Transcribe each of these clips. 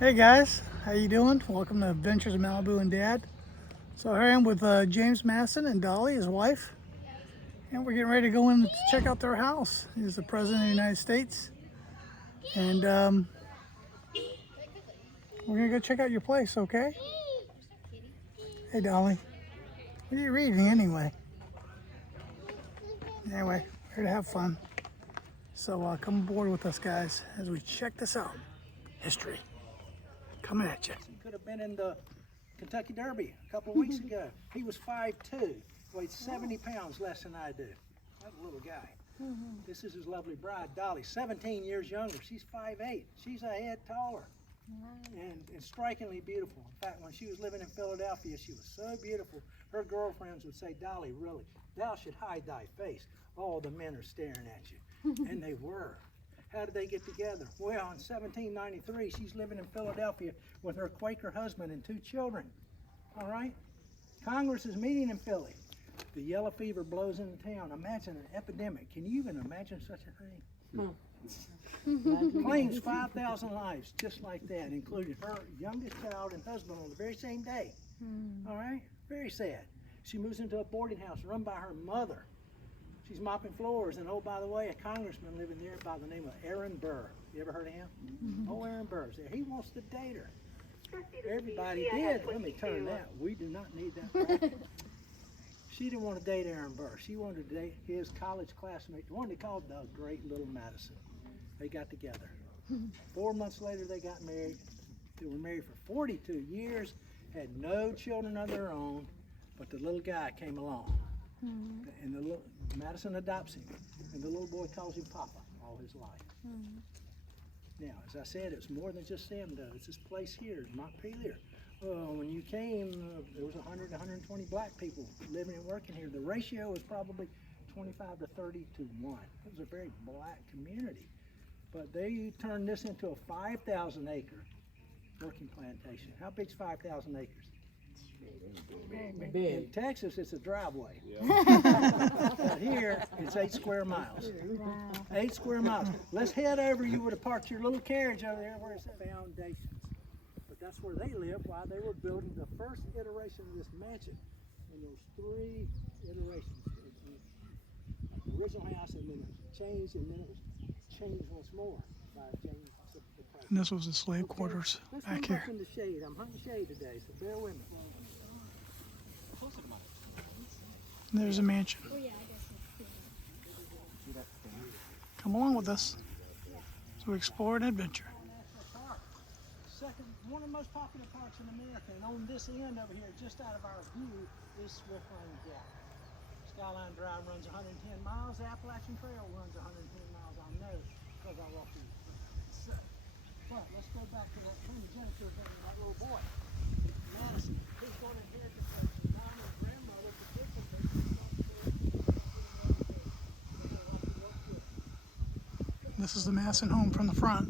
Hey guys, how you doing? Welcome to Adventures of Malibu and Dad. So here I am with James Madison and Dolly, his wife, and we're getting ready to go in to check out their house. He's the President of the United States, and we're gonna go check out your place, okay? Hey Dolly, what are you reading anyway? Anyway, we're here to have fun. So come aboard with us, guys, as we check this out. History coming at you. He could have been in the Kentucky Derby a couple of weeks ago. He was 5'2", weighed 70 pounds less than I do. That little guy. This is his lovely bride, Dolly, 17 years younger. She's 5'8". She's a head taller and strikingly beautiful. In fact, when she was living in Philadelphia, she was so beautiful. Her girlfriends would say, Dolly, really, thou should hide thy face. All the men are staring at you. And they were. How did they get together? Well, in 1793, she's living in Philadelphia with her Quaker husband and 2 children. All right? Congress is meeting in Philly. The yellow fever blows into town. Imagine an epidemic. Can you even imagine such a thing? Claims 5,000 lives, just like that, including her youngest child and husband on the very same day. All right? Very sad. She moves into a boarding house run by her mother. She's mopping floors, and oh, by the way, a congressman living there by the name of Aaron Burr. You ever heard of him? Oh, Aaron Burr's there. He wants to date her. Everybody did. Let me turn that. We do not need that. She didn't want to date Aaron Burr. She wanted to date his college classmate, the one they called the Great Little Madison. They got together. 4 months later, they got married. They were married for 42 years, had no children of their own, but the little guy came along. And the little Madison adopts him, and the little boy calls him Papa all his life. Now, as I said, it's more than just them, though. It's this place here, Montpelier. When you came, there was 100 to 120 black people living and working here. The ratio was probably 25 to 30 to 1. It was a very black community. But they turned this into a 5,000 acre working plantation. How big's 5,000 acres? Big. In Texas, it's a driveway. But here, it's 8 square miles. 8 square miles. Let's head over. You would have parked your little carriage over there where it said foundations. But that's where they lived while they were building the first iteration of this mansion. And there was 3 iterations. The original house, and then it changed, and then it was changed once more by James. And this was the slave quarters back here. Let's move up in the shade. I'm hunting shade today, so bear with me. And there's a mansion. Come along with us so we explore an adventure. One of the most popular parks in America, and on this end over here, just out of our view, is Swiftline Gap. Skyline Drive runs 110 miles. The Appalachian Trail runs 110 miles. I know because I walked through. So, but let's go back to that primogeniture thing with that little boy, Madison. He's going to inherit the place. Mom and grandmother participated. This is the Madison home from the front.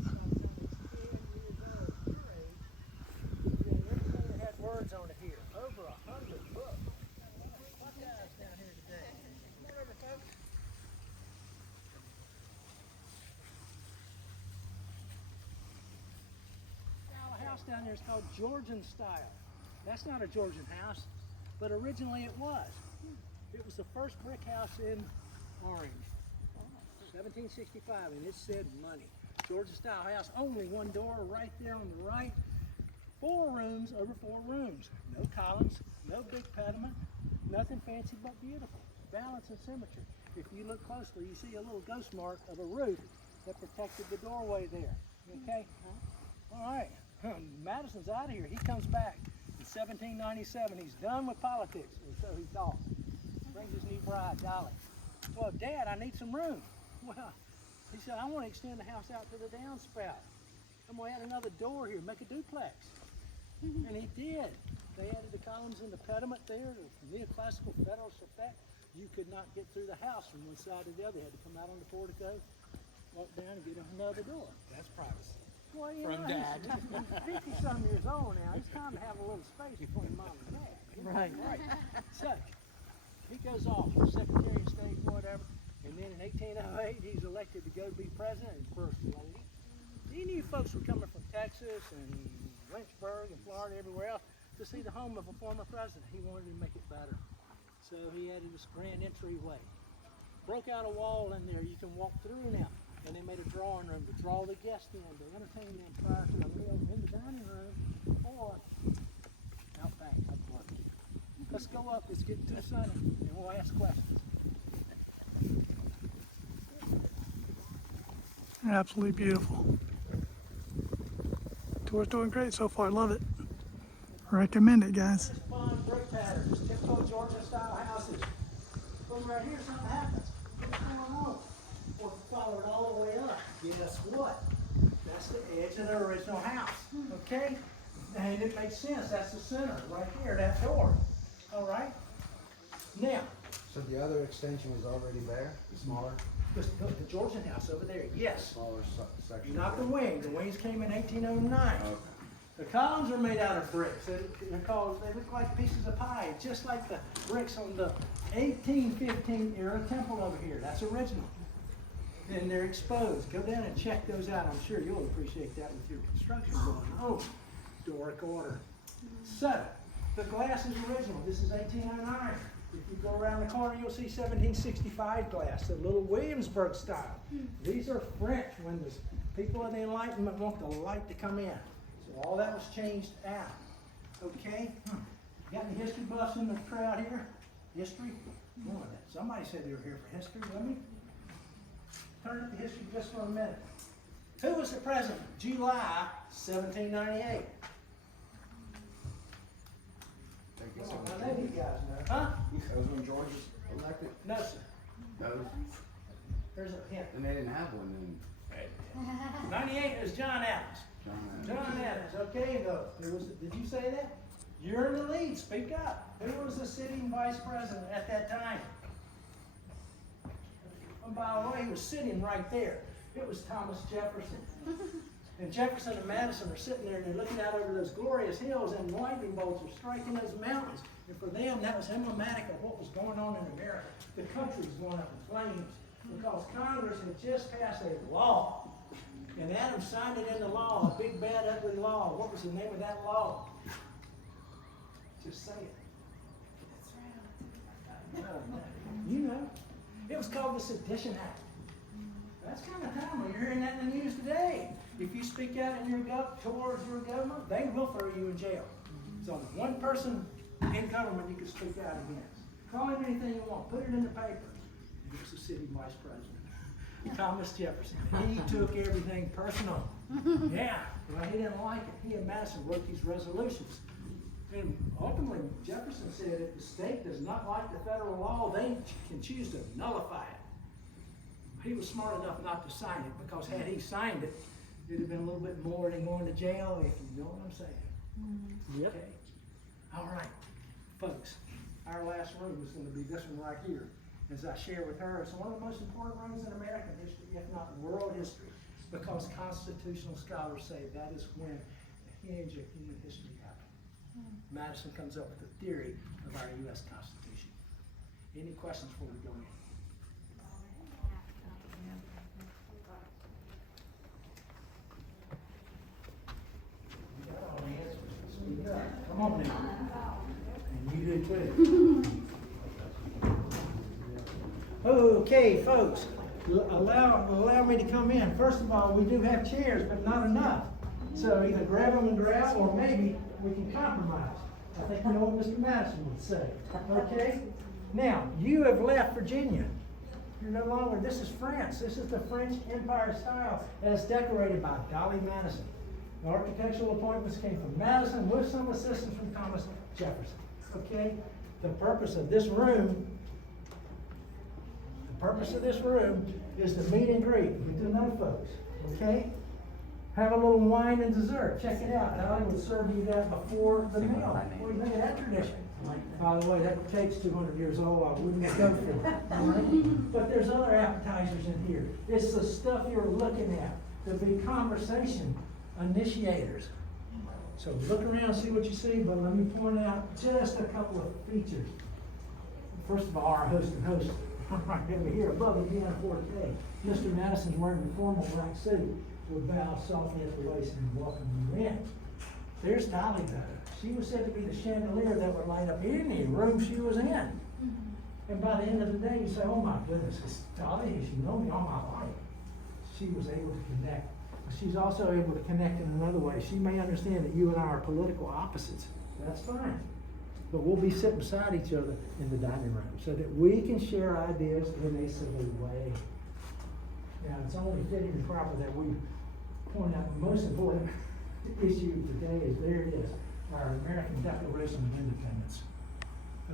On it here, over 100 books. What guys down here today? Come on over, folks. Now, a house down there is called Georgian style. That's not a Georgian house, but originally it was. It was the first brick house in Orange, 1765, and it said money. Georgian style house, only one door right there on the right. 4 rooms over 4 rooms. No columns, no big pediment, nothing fancy but beautiful. Balance and symmetry. If you look closely, you see a little ghost mark of a roof that protected the doorway there. Okay? All right. Madison's out of here. He comes back in 1797. He's done with politics, or so he thought. Brings his new bride, Dolly. Well, Dad, I need some room. Well, he said, I want to extend the house out to the downspout. I'm going to add another door here, make a duplex. And he did. They added the columns and the pediment there, the neoclassical Federalist effect. You could not get through the house from one side to the other. You had to come out on the portico, walk down and get another door. That's privacy. Well, you From know, Dad. He's 50-some years old now. It's time to have a little space between Mom and Dad. Right. So, he goes off, Secretary of State, whatever. And then in 1808, he's elected to go be president and first lady. He knew folks were coming from Texas and Lynchburg and Florida, everywhere else, to see the home of a former president. He wanted to make it better. So he added this grand entryway. Broke out a wall in there you can walk through now. And they made a drawing room to draw the guests in, to entertain them prior to the meal in the dining room or out back up front. Let's go up, let's get to the sun, and we'll ask questions. Absolutely beautiful. Tour's doing great so far. Love it. Recommend it, guys. This fun brick patterns, typical Georgia style houses. But right here, something happens. What's going on? Well, follow it all the way up. Guess what? That's the edge of the original house. Okay? And it makes sense. That's the center right here, that door. All right? Now, So the other extension was already there, the smaller? the Georgian house over there, yes. Smaller section? Not the wing. The wings came in 1809. Okay. The columns are made out of bricks. They look like pieces of pie, just like the bricks on the 1815 era temple over here. That's original. And they're exposed. Go down and check those out. I'm sure you'll appreciate that with your construction going on. Doric order. So, the glass is original. This is 1809. If you go around the corner, you'll see 1765 glass, the little Williamsburg style. These are French windows. People of the Enlightenment want the light to come in. So all that was changed out. Okay? Got any history buffs in the crowd here? History? Somebody said they were here for history. Let me turn up the history just for a minute. Who was the president? July 1798. Oh, I know you guys know. Huh? That was when George was elected? No, sir. That was, There's a hint. and they didn't have one then. 98 is John Adams. John Adams, okay, did you say that? You're in the lead, speak up. Who was the sitting vice president at that time? And by the way, he was sitting right there. It was Thomas Jefferson. And Jefferson and Madison are sitting there and they're looking out over those glorious hills and lightning bolts are striking those mountains. And for them, that was emblematic of what was going on in America. The country was going up in flames because Congress had just passed a law. And Adams signed it into law, a big, bad, ugly law. What was the name of that law? Just say it. You know. It was called the Sedition Act. That's kind of timely. You're hearing that in the news today. If you speak out in towards your government, they will throw you in jail. So one person in government you can speak out against. Call him anything you want. Put it in the paper. He was the city vice president. Thomas Jefferson. He took everything personal. Yeah, well, he didn't like it. He and Madison wrote these resolutions. And ultimately, Jefferson said if the state does not like the federal law, they can choose to nullify it. He was smart enough not to sign it because had he signed it, it'd have been a little bit more than going to jail, if you know what I'm saying. Yep. Okay. All right, folks, our last room is going to be this one right here. As I share with her, it's one of the most important rooms in American history, if not world history, because constitutional scholars say that is when the hinge of human history happened. Madison comes up with the theory of our U.S. Constitution. Any questions before we go in? You got all the answers. Speak up. Come on now. And you do too. Okay, folks, allow me to come in. First of all, we do have chairs, but not enough. So either grab them and grab, or maybe we can compromise. I think you know what Mr. Madison would say. Okay? Now, you have left Virginia. You're no longer, this is France. This is the French Empire style as decorated by Dolly Madison. The architectural appointments came from Madison with some assistance from Thomas Jefferson. Okay? The purpose of this room is to meet and greet, get to know folks, okay? Have a little wine and dessert. Check it out. Dolly would serve you that before the meal. What do you think of that tradition? By the way, that cake's 200 years old. I wouldn't go for it. All right? But there's other appetizers in here. It's the stuff you're looking at to be conversation initiators. So look around, see what you see, but let me point out just a couple of features. First of all, our host and hostess. Right over here above the pianoforte. Mr. Madison's wearing a formal black suit. would bow softly at the waist and welcome you in. There's Dolly though. She was said to be the chandelier that would light up any room she was in. And by the end of the day, you say, oh my goodness, it's Dolly, she's known me all my life. She was able to connect. She's also able to connect in another way. She may understand that you and I are political opposites. That's fine. But we'll be sitting beside each other in the dining room so that we can share ideas in a civil way. Now, it's only fitting and proper that we point out the most important issue today is there it is, our American Declaration of Independence.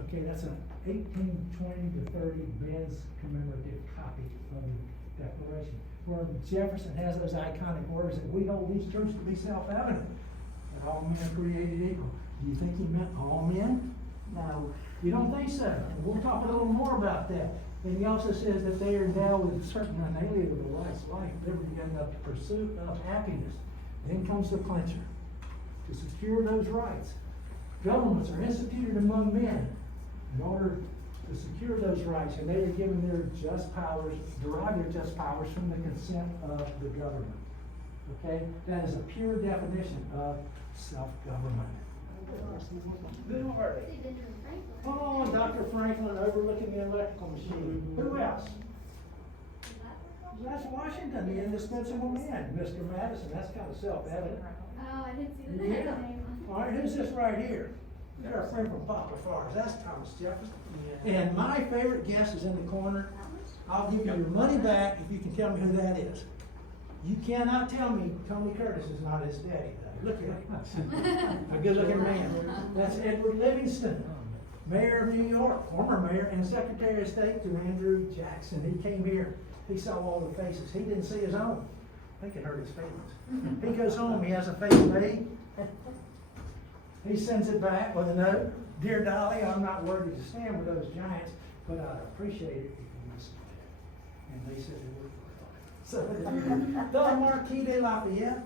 Okay, that's an 1820 to 30 Benz commemorative copy of the Declaration, where Jefferson has those iconic words that we hold these truths to be self-evident, that all men are created equal. Do you think he meant all men? No, you don't think so. And we'll talk a little more about that. And he also says that they are endowed with certain unalienable rights, life, liberty, and the pursuit of happiness. Then comes the clincher. To secure those rights, governments are instituted among men in order to secure those rights, and they are given their just powers, derive their just powers from the consent of the government. Okay? That is a pure definition of self-government. Who are they? Oh, Dr. Franklin overlooking the electrical machine. Who else? That's Washington, the indispensable man. Mr. Madison, that's kind of self-evident. Oh, I didn't see the Yeah. name. All right, who's this right here? They're our friend from Poplar Farms. That's Thomas Jefferson. And my favorite guest is in the corner. I'll give you your money back if you can tell me who that is. You cannot tell me Tony Curtis is not his daddy, though. Look at him. A good-looking man. That's Edward Livingston, mayor of New York, former mayor, and Secretary of State to Andrew Jackson. He came here. He saw all the faces. He didn't see his own. I think it hurt his feelings. He goes home. He has a face made. He sends it back with a note. Dear Dolly, I'm not worthy to stand with those giants, but I'd appreciate it if you listened to it. And they said they would. So, the Marquis de Lafayette.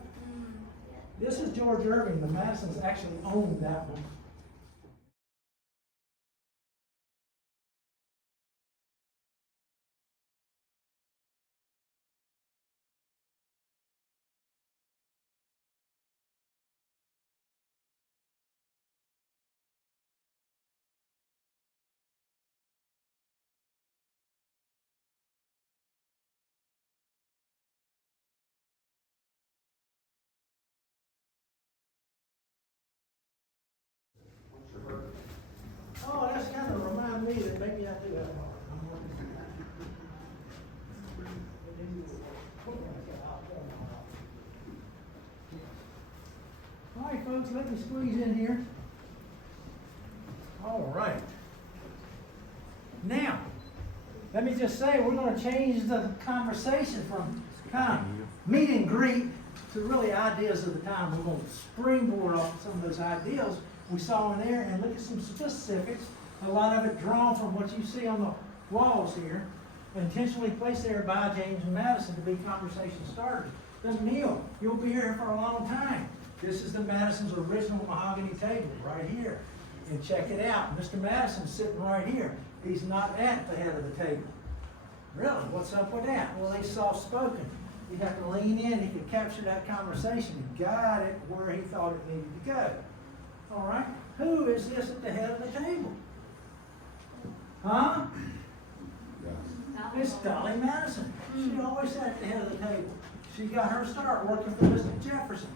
This is George Irving. The Madisons actually owned that one. Oh, that's kind of remind me that maybe I do have one. All right, folks, let me squeeze in here. All right. Now, let me just say, we're going to change the conversation from kind of meet and greet to really ideas of the time. We're going to springboard off some of those ideals we saw in there and look at some specifics, a lot of it drawn from what you see on the walls here, intentionally placed there by James Madison to be conversation starters. The meal, you'll be here for a long time. This is the Madison's original mahogany table right here. And check it out, Mr. Madison's sitting right here. He's not at the head of the table. Really, what's up with that? Well, he's soft-spoken. You have to lean in, he could capture that conversation and guide it where he thought it needed to go. All right, who is this at the head of the table? Huh? It's Dolly Madison. She always sat at the head of the table. She got her start working for Mr. Jefferson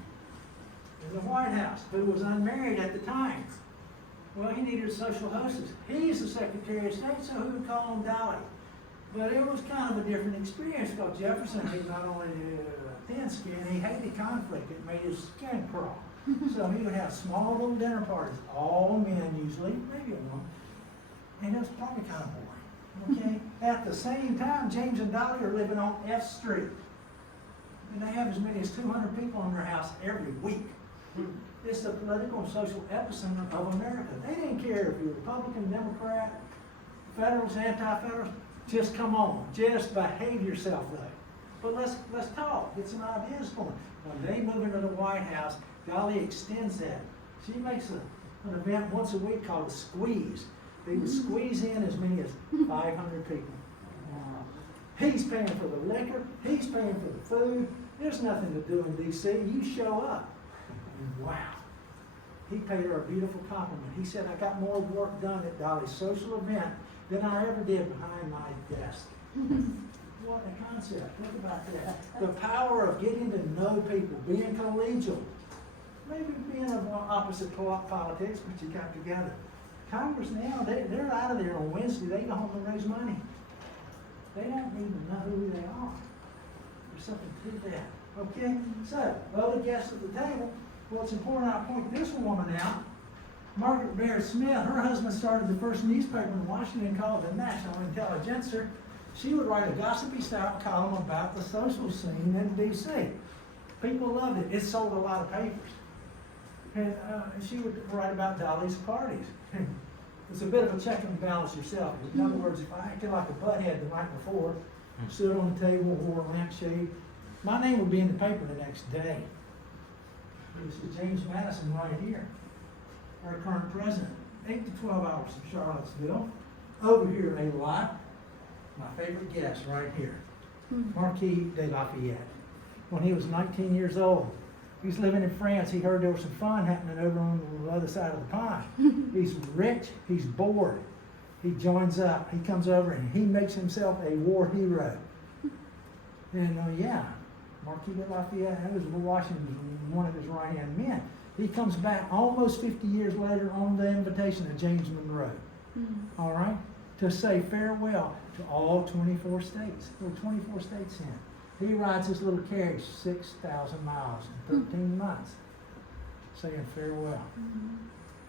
in the White House, who was unmarried at the time. Well, he needed a social hostess. He's the Secretary of State, so who would call him Dolly? But it was kind of a different experience because Jefferson, he not only thin skin, he hated conflict. It made his skin crawl. So he would have small little dinner parties, all men usually, maybe a woman, and it was probably kind of boring. Okay? At the same time, James and Dolly are living on F Street. And they have as many as 200 people in their house every week. It's the political and social epicenter of America. They didn't care if you're Republican, Democrat, Federalist, anti-Federalist. Just come on. Just behave yourself though. But let's talk. Get some ideas going. When they move into the White House, Dolly extends that. She makes an event once a week called a squeeze. They would squeeze in as many as 500 people. He's paying for the liquor. He's paying for the food. There's nothing to do in D.C. You show up. And wow. He paid her a beautiful compliment. He said, I got more work done at Dolly's social event than I ever did behind my desk. What a concept. Think about that. The power of getting to know people, being collegial. Maybe being of opposite politics, but you got together. Congress now, they're out of there on Wednesday. They go home and raise money. They don't even know who they are. There's something to that. Okay? So, other guests at the table. Well, it's important I point this woman out. Margaret Baird Smith, her husband started the first newspaper in Washington called the National Intelligencer. She would write a gossipy style column about the social scene in D.C. People loved it. It sold a lot of papers. And she would write about Dolly's parties. It's a bit of a check and balance yourself. In other words, if I acted like a butthead the night before, stood on the table, wore a lampshade, my name would be in the paper the next day. This is James Madison right here, our current president. 8 to 12 hours from Charlottesville. Over here, a lot. My favorite guest right here, Marquis de Lafayette. When he was 19 years old, he was living in France. He heard there was some fun happening over on the other side of the pond. He's rich. He's bored. He joins up. He comes over and he makes himself a war hero. And yeah, Marquis de Lafayette, that was Washington, one of his right-hand men. He comes back almost 50 years later on the invitation of James Monroe. All right? To say farewell to all 24 states. There were 24 states in. He rides his little carriage 6,000 miles in 13 months, saying farewell.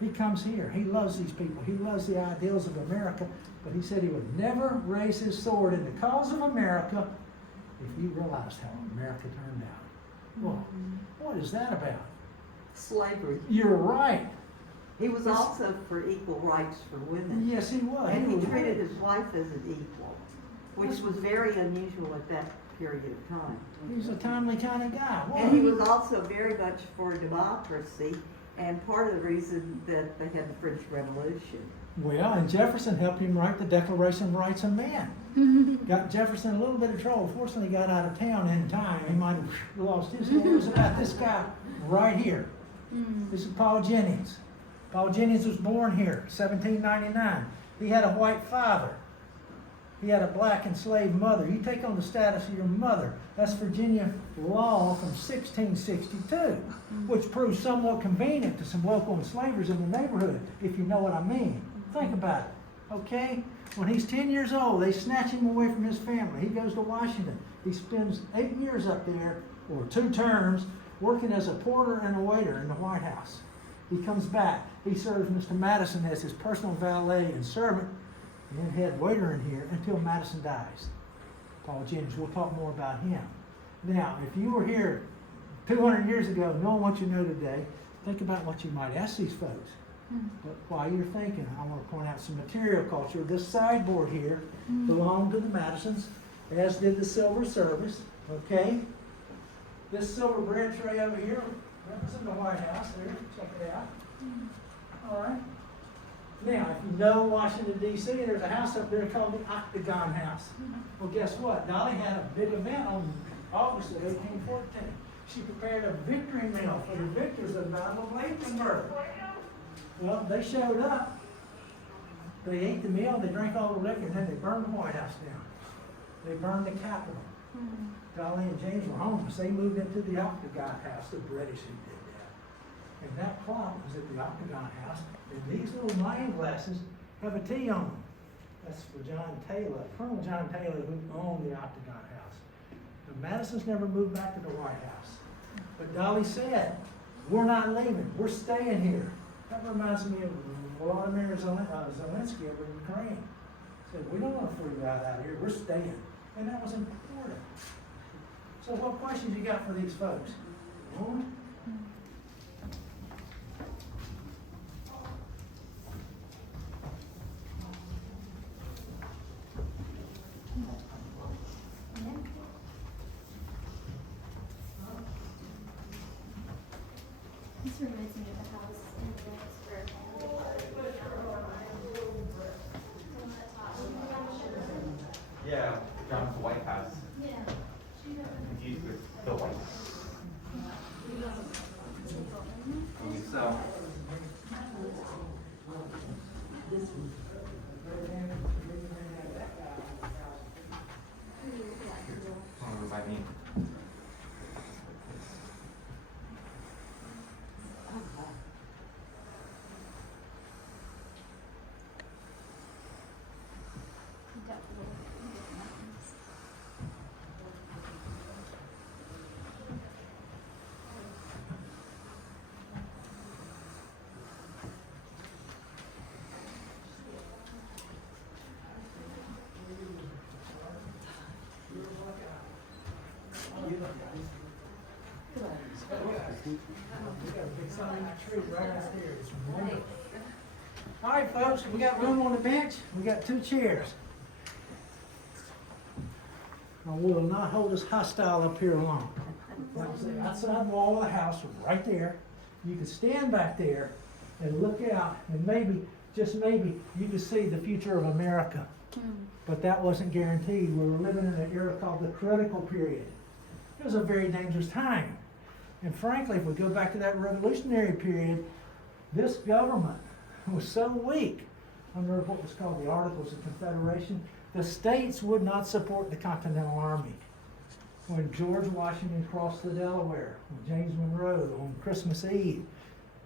He comes here. He loves these people. He loves the ideals of America, but he said he would never raise his sword in the cause of America if he realized how America turned out. Well, what is that about? Slavery. You're right. He was also for equal rights for women. Yes, he was. And he was treated right. his wife as an equal, which was very unusual at that period of time. He's a timely kind of guy. Well, And he was also very much for democracy, and part of the reason that they had the French Revolution. Well, and Jefferson helped him write the Declaration of Rights of Man. Got Jefferson in a little bit of trouble. Fortunately, he got out of town in time. He might have lost his stories about this guy right here. This is Paul Jennings. Paul Jennings was born here, 1799. He had a white father. He had a black enslaved mother. You take on the status of your mother. That's Virginia law from 1662, which proves somewhat convenient to some local enslavers in the neighborhood, if you know what I mean. Think about it, okay? When he's 10 years old, they snatch him away from his family. He goes to Washington. He spends 8 years up there, or 2 terms, working as a porter and a waiter in the White House. He comes back. He serves Mr. Madison as his personal valet and servant, and head waiter in here until Madison dies. Paul Jennings, we'll talk more about him. Now, if you were here 200 years ago, knowing what you know today, think about what you might ask these folks. But while you're thinking, I want to point out some material culture. This sideboard here belonged to the Madisons, as did the silver service, okay? This silver bread tray over here represents the White House. There, check it out. All right. Now, if you know Washington, D.C., there's a house up there called the Octagon House. Well, guess what? Dolly had a big event on August of 1814. She prepared a victory meal for the victors of the Battle of Lynchburg. Well, they showed up. They ate the meal, they drank all the liquor, and then they burned the White House down. They burned the Capitol. Dolly and James were homeless. They moved into the Octagon House, the British who did that. And that clock was at the Octagon House. And these little wine glasses have a T on them. That's for John Taylor, Colonel John Taylor, who owned the Octagon House. The Madisons never moved back to the White House. But Dolly said, we're not leaving. We're staying here. That reminds me of Volodymyr Zelensky over in Ukraine. He said, we don't want to free you out here. We're staying. And that was important. So what questions you got for these folks? This reminds me of the house in Williamsburg. Yeah, John's White House. invite me. You got the little mountains. We got a big sign tree right out there. It's wonderful. All right, folks, we got room on the bench. We got 2 chairs. Now, we will not hold us hostile up here long. That was the outside wall of the house, right there. You could stand back there and look out, and maybe, just maybe, you could see the future of America. But that wasn't guaranteed. We were living in an era called the critical period. It was a very dangerous time. And frankly, if we go back to that revolutionary period, this government was so weak under what was called the Articles of Confederation, the states would not support the Continental Army. When George Washington crossed the Delaware, with James Monroe on Christmas Eve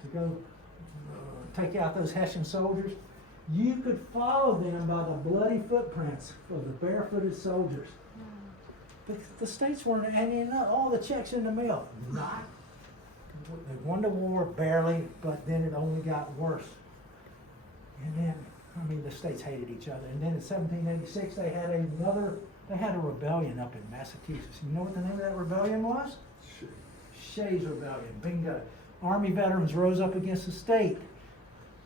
to go take out those Hessian soldiers, you could follow them by the bloody footprints of the barefooted soldiers. The states weren't handing out all the checks in the mail. Not. They won the war barely, but then it only got worse. And then, I mean, the states hated each other. And then in 1786, they had a rebellion up in Massachusetts. You know what the name of that rebellion was? Shays' Rebellion. Bingo. Army veterans rose up against the state.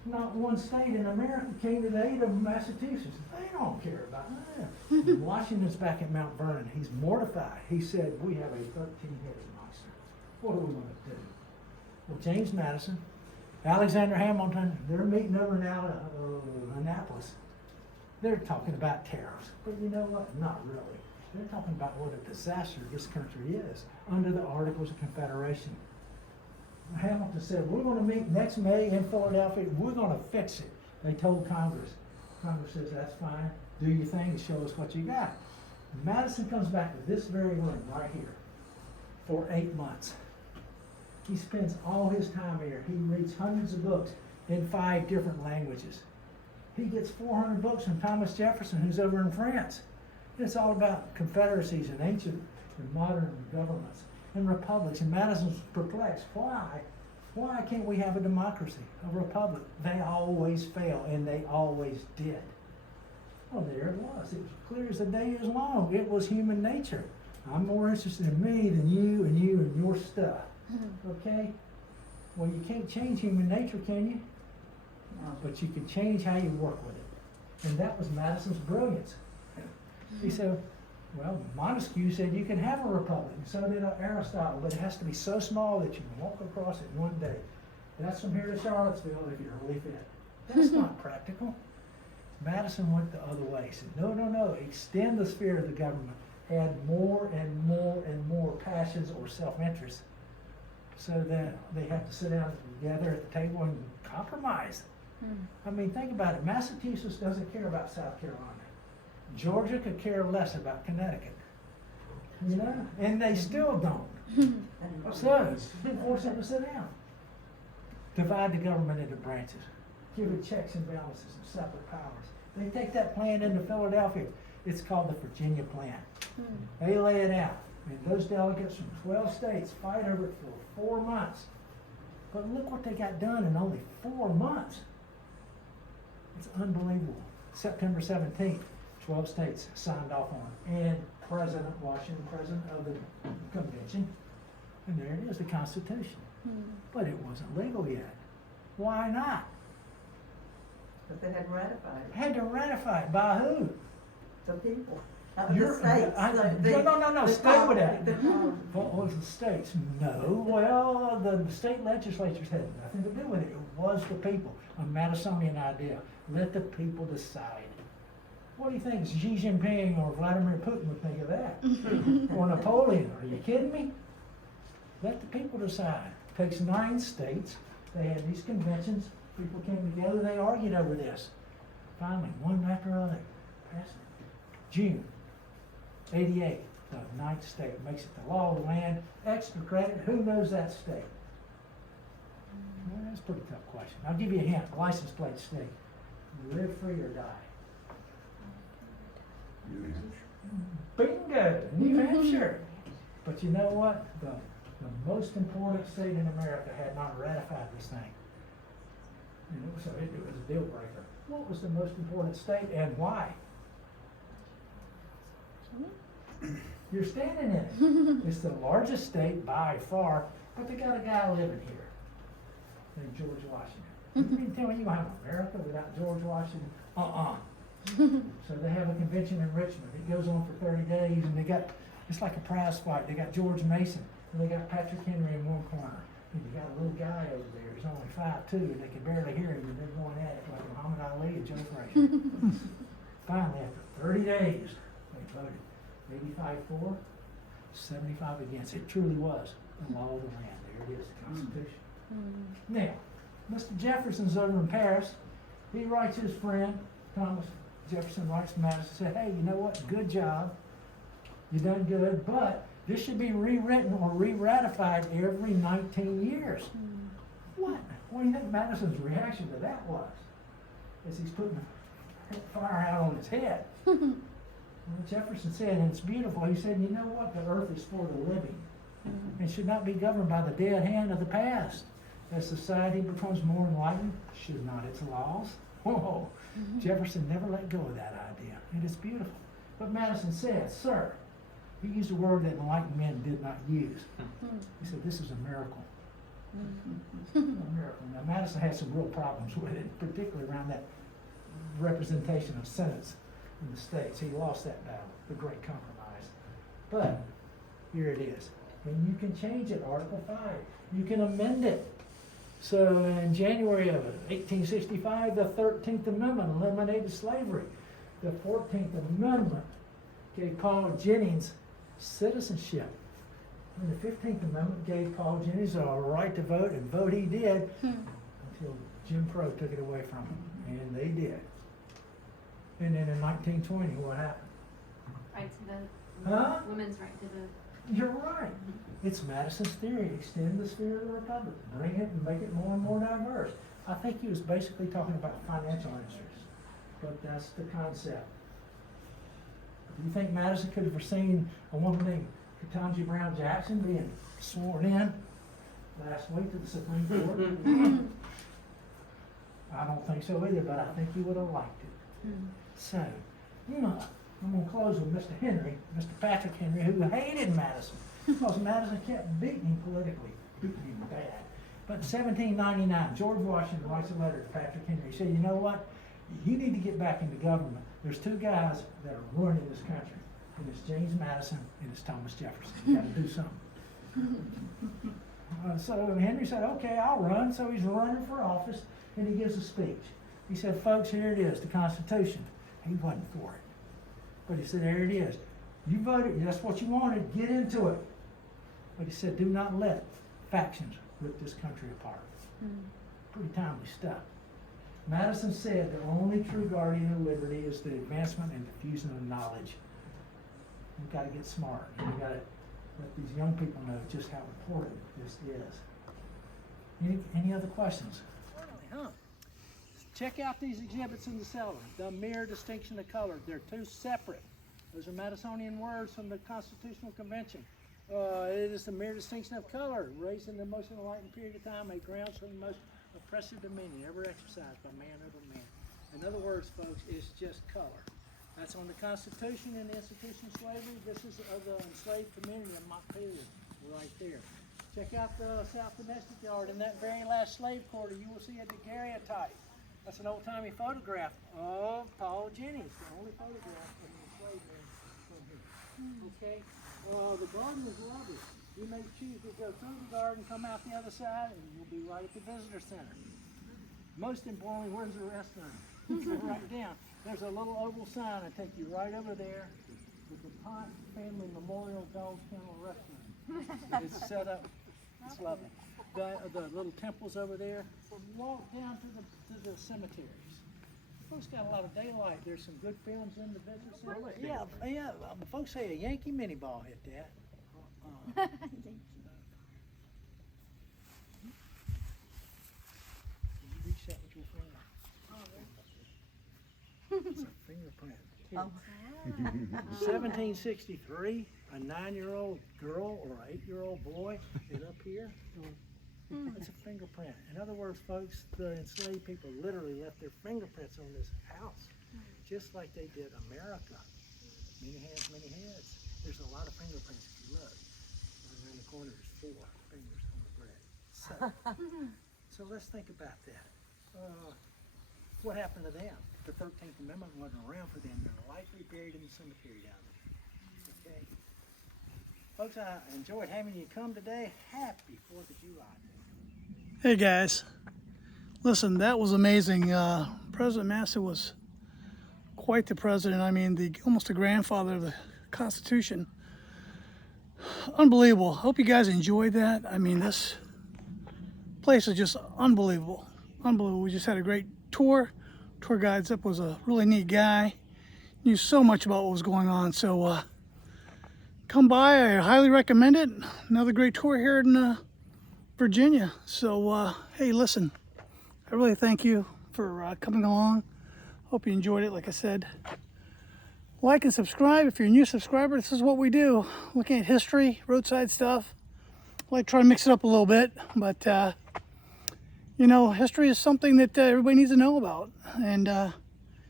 Not one state in America came to the aid of Massachusetts. They don't care about that. Washington's back at Mount Vernon. He's mortified. He said, we have a 13-headed monster. What are we going to do? Well, James Madison, Alexander Hamilton, they're meeting over in Annapolis. They're talking about tariffs. But you know what? Not really. They're talking about what a disaster this country is under the Articles of Confederation. Hamilton said, we're going to meet next May in Philadelphia. We're going to fix it. They told Congress. Congress says, that's fine. Do your thing and show us what you got. Madison comes back to this very room right here for 8 months. He spends all his time here. He reads hundreds of books in 5 different languages. He gets 400 books from Thomas Jefferson, who's over in France. It's all about confederacies and ancient and modern governments and republics. And Madison's perplexed. Why can't we have a democracy, a republic? They always fail, and they always did. Well, there it was. It was clear as the day is long. It was human nature. I'm more interested in me than you and you and your stuff. Okay? Well, you can't change human nature, can you? No. But you can change how you work with it. And that was Madison's brilliance. He said, well, Montesquieu said you can have a republic, and so did Aristotle, but it has to be so small that you can walk across it one day. That's from here to Charlottesville if you're really fit. That's not practical. Madison went the other way. He said, no, extend the sphere of the government. Add more and more and more passions or self-interest so that they have to sit down together at the table and compromise. I mean, think about it. Massachusetts doesn't care about South Carolina. Georgia could care less about Connecticut. You know? And they still don't. So, force them to sit down. Divide the government into branches. Give it checks and balances and separate powers. They take that plan into Philadelphia. It's called the Virginia Plan. They lay it out. And those delegates from 12 states fight over it for 4 months. But look what they got done in only 4 months. It's unbelievable. September 17th, 12 states signed off on it. And President Washington, president of the convention. And there it is, the Constitution. But it wasn't legal yet. Why not? But they had ratified it. Had to ratify it. By who? The people. You're- The states. No, the stay with that. the colony. What was the states? No, well, the state legislatures had nothing to do with it. It was the people. A Madisonian idea. Let the people decide. What do you think Xi Jinping or Vladimir Putin would think of that? Or Napoleon? Are you kidding me? Let the people decide. It takes 9 states. They had these conventions. People came together. They argued over this. Finally, one after another, passed it. June '88, the ninth state, makes it the law of the land. Extra credit, who knows that state? Well, that's a pretty tough question. I'll give you a hint, license plate state. Live free or die. New Hampshire. Bingo, New Hampshire. But you know what? The most important state in America had not ratified this thing. You know, so it was a deal breaker. What was the most important state and why? You're standing in it. It's the largest state by far, but they got a guy living here named George Washington. You mean tell me you have America without George Washington? So they have a convention in Richmond. It goes on for 30 days, and they got, it's like a prize fight. They got George Mason, and they got Patrick Henry in one corner. And you got a little guy over there. He's only 5'2", and they can barely hear him, and they're going at it like Muhammad Ali and Joe Frazier. Finally, after 30 days, they voted 85 for, 75 against. It truly was the law of the land. There it is, the Constitution. Now, Mr. Jefferson's over in Paris. He writes his friend, Thomas Jefferson writes to Madison, said, hey, you know what, good job. You done good, but this should be rewritten or re-ratified every 19 years. What? What do you think Madison's reaction to that was? As he's putting the fire out on his head. Well, Jefferson said, and it's beautiful, he said, you know what, the earth is for the living. And should not be governed by the dead hand of the past. As society becomes more enlightened, should not its laws? Whoa, Jefferson never let go of that idea. It is beautiful. But Madison said, sir, he used a word that enlightened men did not use. He said, this is a miracle. A miracle. Now, Madison had some real problems with it, particularly around that representation of senates in the states. He lost that battle, the Great Compromise. But here it is. And you can change it, Article 5. You can amend it. So in January of 1865, the 13th Amendment eliminated slavery. The 14th Amendment gave Paul Jennings citizenship. And the 15th Amendment gave Paul Jennings a right to vote, and vote he did until Jim Crow took it away from him. And they did. And then in 1920, what happened? Right to vote. Huh? Women's right to vote. You're right. It's Madison's theory. Extend the sphere of the republic. Bring it and make it more and more diverse. I think he was basically talking about financial interests. But that's the concept. Do you think Madison could have foreseen a woman named Ketanji Brown Jackson being sworn in last week to the Supreme Court? I don't think so either, but I think he would have liked it. So, I'm going to close with Mr. Henry, Mr. Patrick Henry, who hated Madison because Madison kept beating him politically, beating him bad. But in 1799, George Washington writes a letter to Patrick Henry. He said, you know what? You need to get back into government. There's two guys that are ruining this country. And it's James Madison and it's Thomas Jefferson. You got to do something. So Henry said, okay, I'll run. So he's running for office and he gives a speech. He said, folks, here it is, the Constitution. He wasn't for it. But he said, there it is. You voted, that's what you wanted, get into it. But he said, do not let factions rip this country apart. Pretty timely stuff. Madison said the only true guardian of liberty is the advancement and diffusion of knowledge. You've got to get smart. You've got to let these young people know just how important this is. Any other questions? Huh? Check out these exhibits in the cellar. The mere distinction of color. They're two separate. Those are Madisonian words from the Constitutional Convention. It is the mere distinction of color, raised in the most enlightened period of time, a grounds for the most oppressive dominion ever exercised by man over man. In other words, folks, it's just color. That's on the Constitution and the institution of slavery. This is of the enslaved community of Montpelier, right there. Check out the South Domestic Yard. In that very last slave quarter, you will see a daguerreotype. That's an old-timey photograph of Paul Jennings, the only photograph of the enslaved man from here. Okay? The garden is lovely. You may choose to go through the garden, come out the other side, and you'll be right at the visitor center. Most importantly, where's the restroom? So right down. There's a little oval sign that take you right over there with the Pont Family Memorial Dog Kennel Restroom. It's set up. It's lovely. The little temples over there. Walk down to the cemeteries. Folks got a lot of daylight. There's some good films in the visitor center. Yeah. Folks say a Yankee mini ball hit that. Can you reach that with your finger? It's a fingerprint. Oh. 1763, a 9-year-old girl or an 8-year-old boy is up here. It's a fingerprint. In other words, folks, the enslaved people literally left their fingerprints on this house, just like they did America. Many hands, many heads. There's a lot of fingerprints if you look. Right around the corner, there's 4 fingers on the bread. So let's think about that. What happened to them? The 13th Amendment wasn't around for them. They're likely buried in the cemetery down there. Okay. Folks, I enjoyed having you come today. Happy 4th of July. Hey guys, listen, that was amazing. President Madison was quite the president. I mean, almost the grandfather of the Constitution. Unbelievable. Hope you guys enjoyed that. I mean, this place is just unbelievable. Unbelievable. We just had a great tour. Tour guide Zip was a really neat guy. Knew so much about what was going on. So come by. I highly recommend it. Another great tour here in Virginia. So hey, listen, I really thank you for coming along. Hope you enjoyed it. Like I said, like and subscribe if you're a new subscriber. This is what we do, looking at history, roadside stuff. I like to try to mix it up a little bit, but you know, history is something that everybody needs to know about, and it's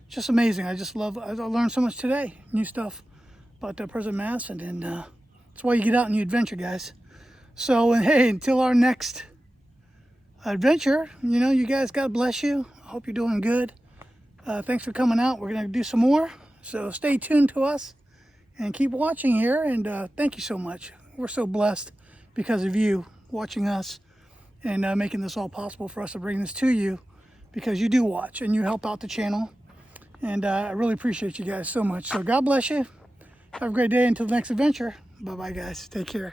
just amazing. I learned so much today, new stuff about President Madison, and that's why you get out and you adventure, guys. So, hey, until our next adventure, you know, you guys, God bless you. I hope you're doing good. Thanks for coming out. We're going to do some more. So stay tuned to us and keep watching here. And thank you so much. We're so blessed because of you watching us and making this all possible for us to bring this to you, because you do watch and you help out the channel. And I really appreciate you guys so much. So God bless you. Have a great day until the next adventure. Bye-bye, guys. Take care.